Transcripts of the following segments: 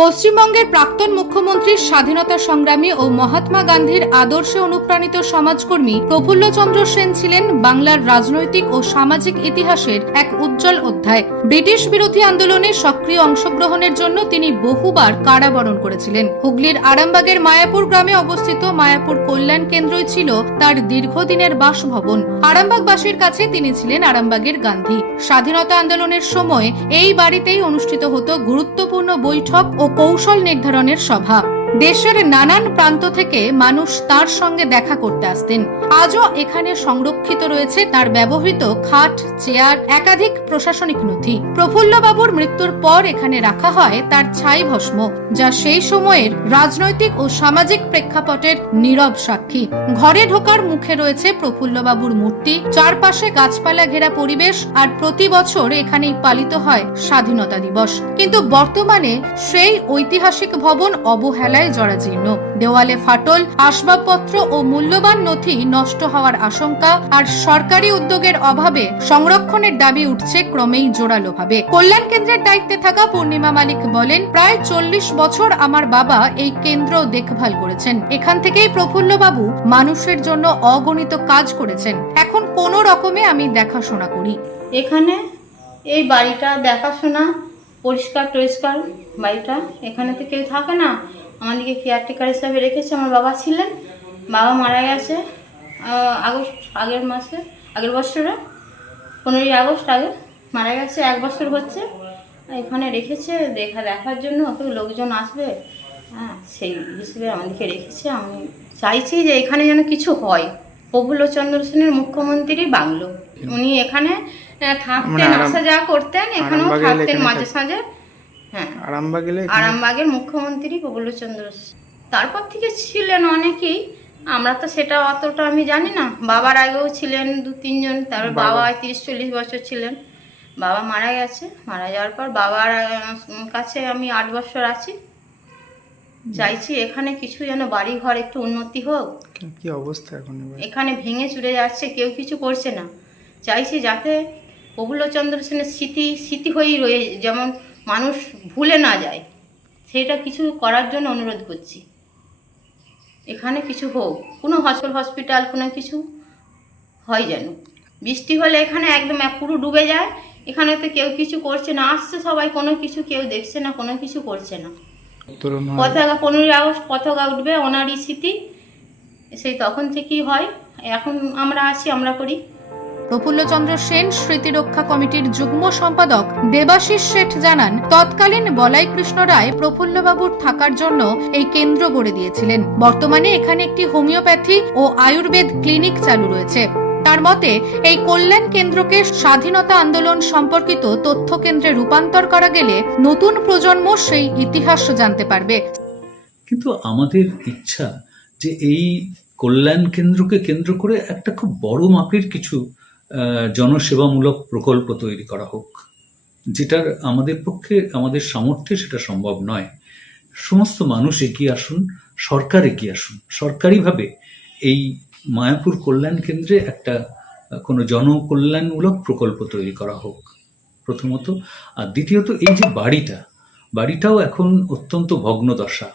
পশ্চিমবঙ্গের প্রাক্তন মুখ্যমন্ত্রীর স্বাধীনতা সংগ্রামী ও মহাত্মা গান্ধীর আদর্শে অনুপ্রাণিত সমাজকর্মী প্রফুল্লচন্দ্র সেন ছিলেন বাংলার রাজনৈতিক ও সামাজিক ইতিহাসের এক উজ্জ্বল অধ্যায়। ব্রিটিশ বিরোধী আন্দোলনে সক্রিয় অংশগ্রহণের জন্য তিনি বহুবার কারাবরণ করেছিলেন। হুগলির আরামবাগের মায়াপুর গ্রামে অবস্থিত মায়াপুর কল্যাণ কেন্দ্রই ছিল তার দীর্ঘদিনের বাসভবন। আরামবাগবাসীর কাছে তিনি ছিলেন আরামবাগের গান্ধী। স্বাধীনতা আন্দোলনের সময় এই বাড়িতেই অনুষ্ঠিত হতো গুরুত্বপূর্ণ বৈঠক ও কৌশল নির্ধারণের সভা। দেশের নানান প্রান্ত থেকে মানুষ তার সঙ্গে দেখা করতে আসতেন। আজও এখানে সংরক্ষিত রয়েছে তার ব্যবহৃত খাট, চেয়ার, একাধিক প্রশাসনিক নথি। প্রফুল্লবাবুর মৃত্যুর পর এখানে রাখা হয় তার ছাই ভস্ম, যা সেই সময়ের রাজনৈতিক ও সামাজিক প্রেক্ষাপটের নীরব সাক্ষী। ঘরে ঢোকার মুখে রয়েছে প্রফুল্লবাবুর মূর্তি। চারপাশে গাছপালা ঘেরা পরিবেশ আর প্রতি বছর এখানেই পালিত হয় স্বাধীনতা দিবস। কিন্তু বর্তমানে সেই ঐতিহাসিক ভবন অবহেলায় জরাজীর্ণ। দেওয়ালে ফাটল, আসবাবপত্র ও মূল্যবান নথি নষ্ট হওয়ার আশঙ্কা, আর সরকারি উদ্যোগের অভাবে সংরক্ষণের দাবি উঠছে ক্রমেই জোরালোভাবে। কল্যাণ কেন্দ্রের দায়িত্বে থাকা পূর্ণিমা মালিক বলেন, প্রায় চল্লিশ বছর আমার বাবা এই কেন্দ্র দেখভাল করেছেন। এখান থেকেই প্রফুল্ল বাবু মানুষের জন্য অগণিত কাজ করেছেন। এখন কোনো রকমে আমি দেখাশোনা করি। এখানে এই বাড়িটা দেখাশোনা পরিষ্কার টরিষ্কার বাড়িটা এখানে তো কেউ থাকে না। আমাদেরকে কেয়ারটেকার হিসাবে রেখেছে আমার বাবা ছিলেন। বাবা মারা গেছে আগস্ট আগের মাসে আগের বছরে পনেরোই আগস্ট আগে মারা গেছে এক বছর হচ্ছে। এখানে রেখেছে দেখা দেখার জন্য ওকে লোকজন আসবে। হ্যাঁ সেই হিসেবে আমাদেরকে রেখেছে। আমি চাইছি যে এখানে যেন কিছু হয়। প্রফুল্লচন্দ্র সেনের মুখ্যমন্ত্রী বাংলো। উনি এখানে থাকতেন মানে আসা যাওয়া করতেন এখানেও থাকতেন মাঝে সাঝে। হ্যাঁ। আরামবাগ আরামবাগের মুখ্যমন্ত্রী প্রফুল্লচন্দ্র। তারপর থেকে ছিলেন অনেকেই। আমরা তো সেটা অতটা আমি জানি না। বাবার আগেও ছিলেন দু তিনজন তারপর বাবা। তিরিশ চল্লিশ বছর ছিলেন। বাবা মারা গেছে। মারা যাওয়ার পর বাবার কাছে আমি আট বছর আছি। চাইছি এখানে কিছু যেন বাড়ি ঘর একটু উন্নতি হোক। কি- কি অবস্থা এখন এখানে ভেঙে চুরে যাচ্ছে কেউ কিছু করছে না। চাইছি যাতে প্রফুল্লচন্দ্র সেনের স্মৃতি স্মৃতি হয়েই রয়ে যেমন মানুষ ভুলে না যায়। সেটা কিছু করার জন্য অনুরোধ করছি। এখানে কিছু হোক কোনো হসপিটাল হসপিটাল কোনো কিছু হয় যেন। বৃষ্টি হলে এখানে একদম এক পুরো ডুবে যায়। এখানে তো কেউ কিছু করছে না আসছে সবাই কোনো কিছু কেউ দেখছে না কোনো কিছু করছে না। পতাকা পনেরোই আগস্ট পতাকা উঠবে ওনারই স্মৃতি সেই তখন থেকেই হয়। এখন আমরা আছি আমরা করি। প্রফুল্লচন্দ্র সেন স্মৃতিরক্ষা কমিটির যুগ্ম সম্পাদক দেবাশিস শেঠ জানান, তৎকালীন বলাই কৃষ্ণ রায় প্রফুল্লবাবুর থাকার জন্য এই কেন্দ্র গড়ে দিয়েছিলেন। বর্তমানে এখানে একটি হোমিওপ্যাথি ও আয়ুর্বেদ ক্লিনিক চালু রয়েছে। তার মতে, এই কল্যাণ কেন্দ্রকে স্বাধীনতা আন্দোলন সম্পর্কিত তথ্য কেন্দ্রে রূপান্তর করা গেলে নতুন প্রজন্ম সেই ইতিহাস জানতে পারবে। কিন্তু আমাদের ইচ্ছা যে এই কল্যাণ কেন্দ্রকে কেন্দ্র করে একটা খুব বড় মাপের কিছু জনসেবামূলক প্রকল্প তৈরি করা হোক। যেটার আমাদের পক্ষে, আমাদের সামর্থ্যে সেটা সম্ভব নয়। সমস্ত মানুষ এগিয়ে আসুন, সরকার এগিয়ে আসুন। সরকারিভাবে এই মায়াপুর কল্যাণ কেন্দ্রে একটা, কোনো জনকল্যাণমূলক প্রকল্প তৈরি করা হোক, প্রথমত। আর দ্বিতীয়ত, এই যে বাড়িটা, বাড়িটাও এখন অত্যন্ত ভগ্নদশা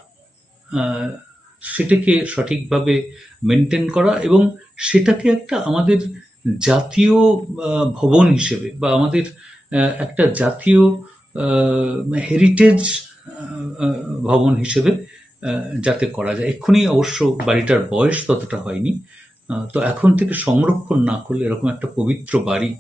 সেটাকে সঠিকভাবে মেনটেন করা এবং সেটাকে একটা আমাদের জাতীয় ভবন হিসেবে বা আমাদের একটা জাতীয় হেরিটেজ ভবন হিসেবে যাতে করা যায়। এক্ষুনি অবশ্য বাড়িটার বয়স ততটা হয়নি। তো এখন থেকে সংরক্ষণ না করলে এরকম একটা পবিত্র বাড়ি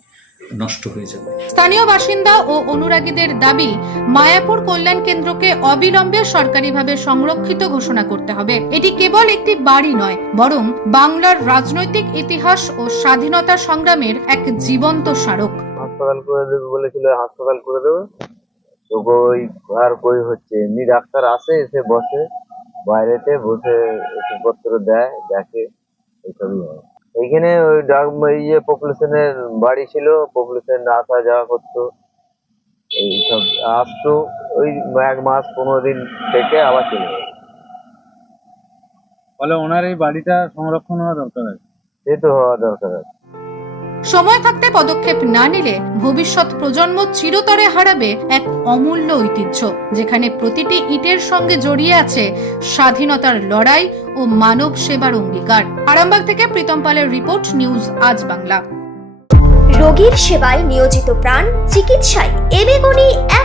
নষ্ট হয়ে যাবে। স্থানীয় বাসিন্দা ও অনুরাগীদের দাবি মায়াপুর কল্যাণ কেন্দ্রকে অবিলম্বে সরকারিভাবে সংরক্ষিত ঘোষণা করতে হবে। এটি কেবল একটি বাড়ি নয় বরং বাংলার রাজনৈতিক ইতিহাস ও স্বাধীনতা সংগ্রামের এক জীবন্ত স্মারক। হাসপাতাল করে দেবে বলেছিল হাসপাতাল করে দেবে। তো ওই আর কই হচ্ছে এমনি ডাক্তার আসে এসে বসে বাইরেতে বসে ওষুধপত্র দেয় দেখে এইসবই হয়। এইখানে ওই ডাক ইয়ে পপুলেশনের বাড়ি ছিল পপুলেশন আসা যাওয়া করতো। এইসব আসতো ওই এক মাস পনেরো দিন থেকে আবার চলে যায় ফলে ওনার এই বাড়িটা সংরক্ষণ হওয়া দরকার আছে। সে তো হওয়া দরকার আছে। সময় থাকতে পদক্ষেপ না নিলে ভবিষ্যৎ প্রজন্ম চিরতরে হারাবে এক অমূল্য ঐতিহ্য, যেখানে প্রতিটি ইটের সঙ্গে জড়িয়ে আছে স্বাধীনতার লড়াই ও মানব সেবার অঙ্গীকার। আরামবাগ থেকে প্রীতম পালের রিপোর্ট, নিউজ আজ বাংলা। রোগীর সেবায় নিয়োজিত প্রাণ চিকিৎসায় এবেগুনি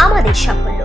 আমাদের সাফল্য